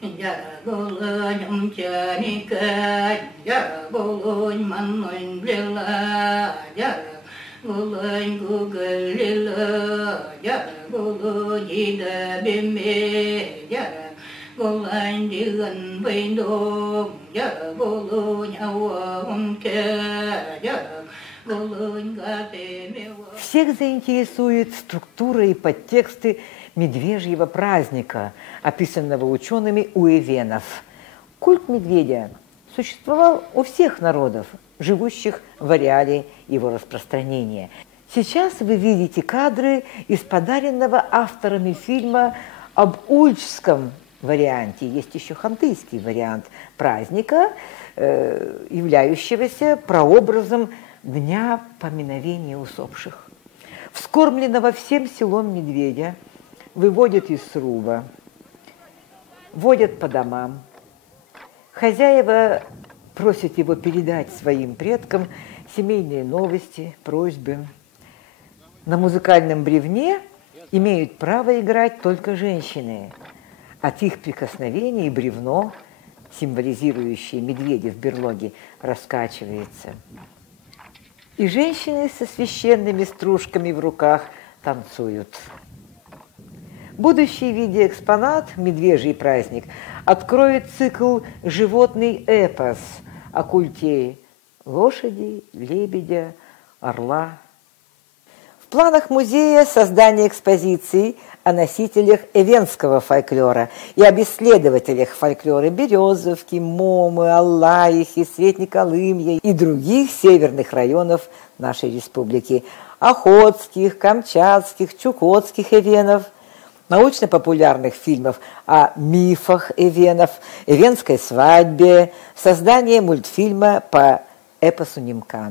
Yaragolun yamchanika, yaragolun manun lila, yaragolun gugalila, yaragolun ida bime, yaragolun digan baindong, yaragolun awamke, yaragolun gatemewa. Всех заинтересует структура и подтексты медвежьего праздника, описанного учеными у эвенов. Культ медведя существовал у всех народов, живущих в ареале его распространения. Сейчас вы видите кадры из подаренного авторами фильма об ульчском варианте. Есть еще хантыйский вариант праздника, являющегося прообразом Дня поминовения усопших. Вскормленного всем селом медведя выводят из сруба, водят по домам. Хозяева просят его передать своим предкам семейные новости, просьбы. На музыкальном бревне имеют право играть только женщины. От их прикосновений бревно, символизирующее медведя в берлоге, раскачивается. И женщины со священными стружками в руках танцуют. Будущий видеоэкспонат «Медвежий праздник» откроет цикл «Животный эпос» о культе лошади, лебедя, орла. В планах музея создание экспозиции о носителях эвенского фольклора и об исследователях фольклора Березовки, Момы, Аллаихи, Светниколымья и других северных районов нашей республики, охотских, камчатских, чукотских эвенов, научно-популярных фильмов о мифах эвенов, эвенской свадьбе, создание мультфильма по эпосу Немкан.